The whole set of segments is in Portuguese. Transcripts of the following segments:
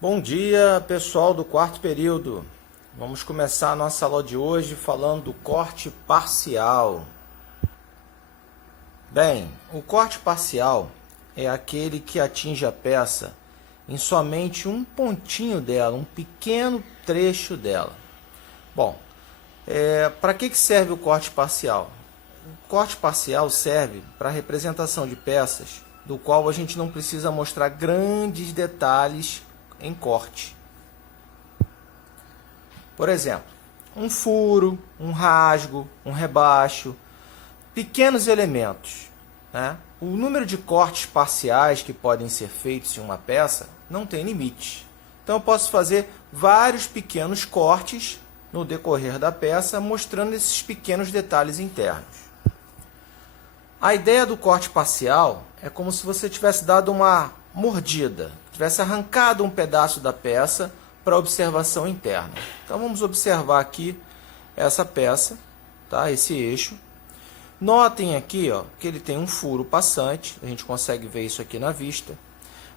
Bom dia, pessoal do quarto período. Vamos começar a nossa aula de hoje falando do corte parcial. Bem, o corte parcial é aquele que atinge a peça em somente um pontinho dela, um pequeno trecho dela. Bom, para que serve o corte parcial? O corte parcial serve para a representação de peças, do qual a gente não precisa mostrar grandes detalhes em corte. Por exemplo, um furo, um rasgo, um rebaixo, pequenos elementos, né? O número de cortes parciais que podem ser feitos em uma peça não tem limite. Então eu posso fazer vários pequenos cortes no decorrer da peça, mostrando esses pequenos detalhes internos. A ideia do corte parcial é como se você tivesse dado uma mordida, tivesse arrancado um pedaço da peça para observação interna. Então vamos observar aqui essa peça, tá? Esse eixo. Notem aqui, ó, que ele tem um furo passante, a gente consegue ver isso aqui na vista.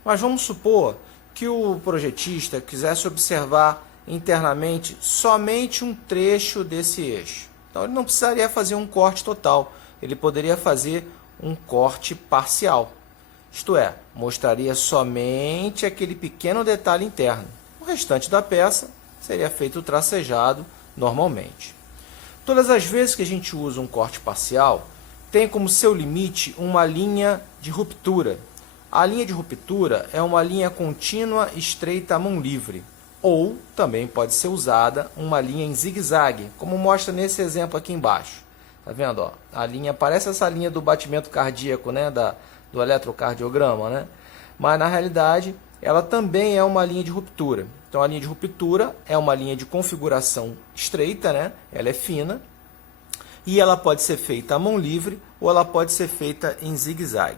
Mas vamos supor que o projetista quisesse observar internamente somente um trecho desse eixo. Então ele não precisaria fazer um corte total, ele poderia fazer um corte parcial. Isto é, mostraria somente aquele pequeno detalhe interno. O restante da peça seria feito tracejado normalmente. Todas as vezes que a gente usa um corte parcial, tem como seu limite uma linha de ruptura. A linha de ruptura é uma linha contínua estreita à mão livre, ou também pode ser usada uma linha em zigue-zague, como mostra nesse exemplo aqui embaixo. Tá vendo? Ó? A linha parece essa linha do batimento cardíaco, né? Do eletrocardiograma, né? Mas na realidade ela também é uma linha de ruptura. Então a linha de ruptura é uma linha de configuração estreita, né? Ela é fina e ela pode ser feita à mão livre ou ela pode ser feita em zigue-zague.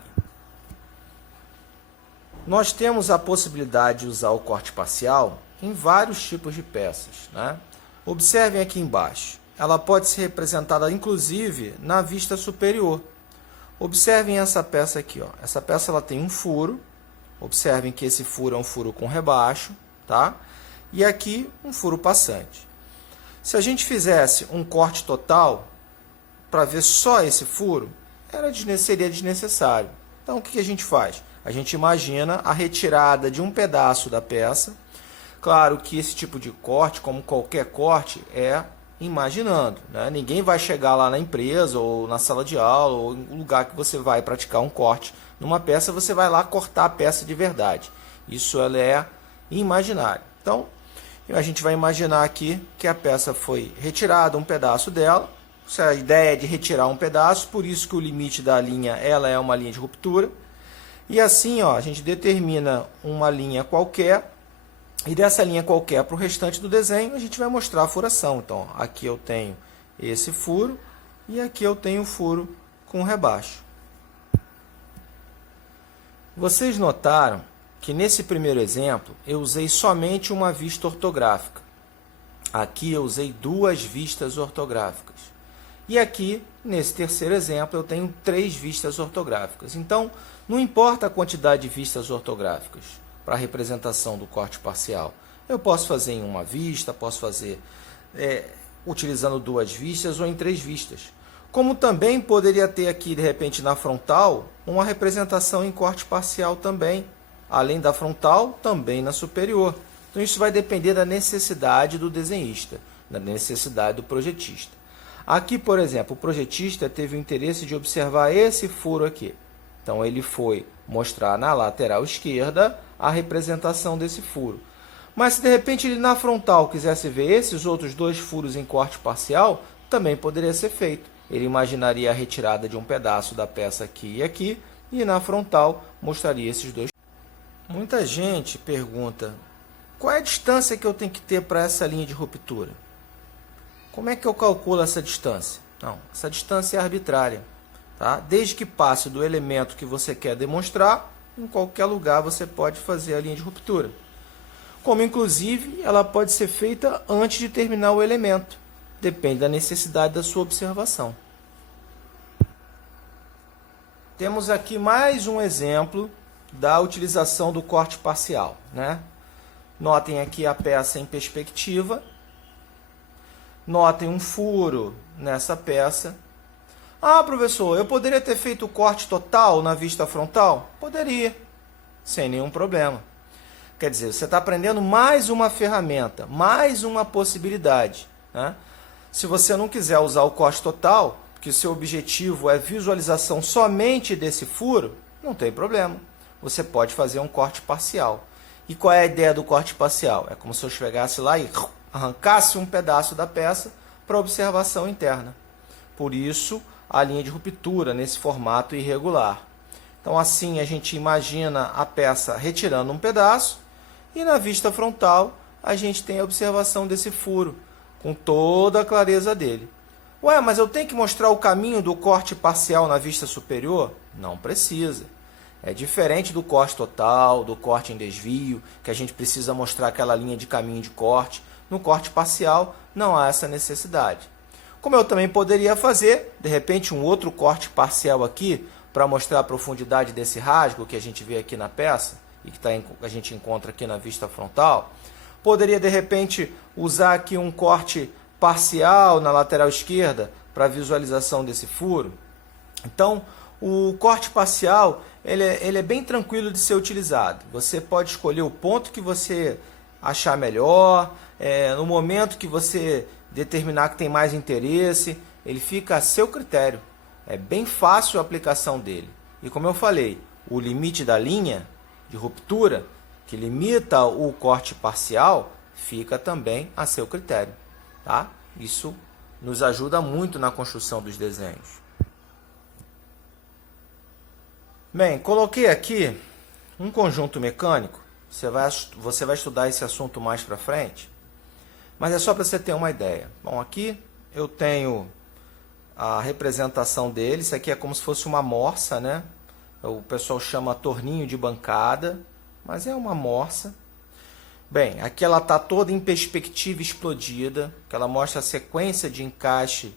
Nós temos a possibilidade de usar o corte parcial em vários tipos de peças, né? Observem aqui embaixo. Ela pode ser representada inclusive na vista superior. Observem essa peça aqui, ó. Essa peça ela tem um furo. Observem que esse furo é um furo com rebaixo, tá? E aqui um furo passante. Se a gente fizesse um corte total para ver só esse furo, seria desnecessário. Então o que a gente faz? A gente imagina a retirada de um pedaço da peça. Claro que esse tipo de corte, como qualquer corte, é imaginando, né? Ninguém vai chegar lá na empresa ou na sala de aula ou em um lugar que você vai praticar um corte numa peça, você vai lá cortar a peça de verdade. Isso ela é imaginário. Então, a gente vai imaginar aqui que a peça foi retirada um pedaço dela. A ideia é de retirar um pedaço, por isso que o limite da linha ela é uma linha de ruptura. E assim, ó, a gente determina uma linha qualquer. E dessa linha qualquer para o restante do desenho, a gente vai mostrar a furação. Então, aqui eu tenho esse furo e aqui eu tenho o furo com rebaixo. Vocês notaram que nesse primeiro exemplo eu usei somente uma vista ortográfica. Aqui eu usei duas vistas ortográficas. E aqui, nesse terceiro exemplo, eu tenho 3 vistas ortográficas. Então, não importa a quantidade de vistas ortográficas para a representação do corte parcial. Eu posso fazer em uma vista, posso fazer utilizando 2 vistas ou em 3 vistas. Como também poderia ter aqui, de repente, na frontal, uma representação em corte parcial também. Além da frontal, também na superior. Então isso vai depender da necessidade do desenhista, da necessidade do projetista. Aqui, por exemplo, o projetista teve o interesse de observar esse furo aqui. Então ele foi mostrar na lateral esquerda a representação desse furo. Mas se de repente ele na frontal quisesse ver esses outros 2 furos em corte parcial, também poderia ser feito. Ele imaginaria a retirada de um pedaço da peça aqui e na frontal mostraria esses 2. Muita gente pergunta, qual é a distância que eu tenho que ter para essa linha de ruptura? Como é que eu calculo essa distância? Não, essa distância é arbitrária. Tá? Desde que passe do elemento que você quer demonstrar, em qualquer lugar você pode fazer a linha de ruptura. Como, inclusive, ela pode ser feita antes de terminar o elemento. Depende da necessidade da sua observação. Temos aqui mais um exemplo da utilização do corte parcial, né? Notem aqui a peça em perspectiva. Notem um furo nessa peça. Ah, professor, eu poderia ter feito o corte total na vista frontal? Poderia, sem nenhum problema. Quer dizer, você está aprendendo mais uma ferramenta, mais uma possibilidade, né? Se você não quiser usar o corte total, que o seu objetivo é visualização somente desse furo, não tem problema. Você pode fazer um corte parcial. E qual é a ideia do corte parcial? É como se eu chegasse lá e arrancasse um pedaço da peça para observação interna. Por isso, a linha de ruptura nesse formato irregular. Então, assim, a gente imagina a peça retirando um pedaço e na vista frontal a gente tem a observação desse furo, com toda a clareza dele. Ué, mas eu tenho que mostrar o caminho do corte parcial na vista superior? Não precisa. É diferente do corte total, do corte em desvio, que a gente precisa mostrar aquela linha de caminho de corte. No corte parcial não há essa necessidade. Como eu também poderia fazer, de repente, um outro corte parcial aqui, para mostrar a profundidade desse rasgo que a gente vê aqui na peça, e que a gente encontra aqui na vista frontal. Poderia, de repente, usar aqui um corte parcial na lateral esquerda para visualização desse furo. Então, o corte parcial ele é bem tranquilo de ser utilizado. Você pode escolher o ponto que você achar melhor, no momento que você determinar que tem mais interesse, ele fica a seu critério. É bem fácil a aplicação dele. E como eu falei, o limite da linha de ruptura, que limita o corte parcial, fica também a seu critério. Tá? Isso nos ajuda muito na construção dos desenhos. Bem, coloquei aqui um conjunto mecânico. Você vai estudar esse assunto mais para frente, mas é só para você ter uma ideia. Bom, aqui eu tenho a representação dele. Isso aqui é como se fosse uma morsa, né? O pessoal chama torninho de bancada, mas é uma morsa. Bem, aqui ela está toda em perspectiva explodida, que ela mostra a sequência de encaixe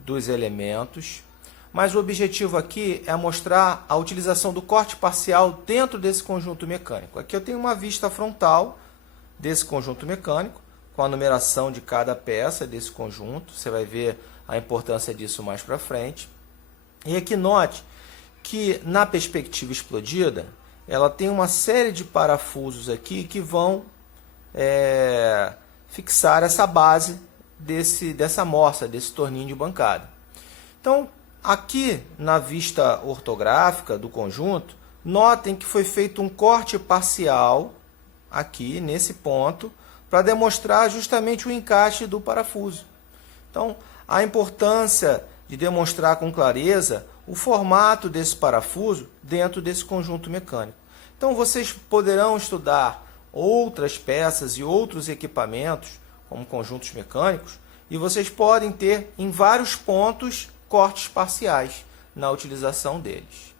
dos elementos. Mas o objetivo aqui é mostrar a utilização do corte parcial dentro desse conjunto mecânico. Aqui eu tenho uma vista frontal desse conjunto mecânico, com a numeração de cada peça desse conjunto. Você vai ver a importância disso mais para frente. E aqui note que na perspectiva explodida, ela tem uma série de parafusos aqui que vão fixar essa base dessa morsa, desse torninho de bancada. Então, aqui na vista ortográfica do conjunto, notem que foi feito um corte parcial aqui nesse ponto para demonstrar justamente o encaixe do parafuso. Então, a importância de demonstrar com clareza o formato desse parafuso dentro desse conjunto mecânico. Então, vocês poderão estudar outras peças e outros equipamentos, como conjuntos mecânicos, e vocês podem ter em vários pontos cortes parciais na utilização deles.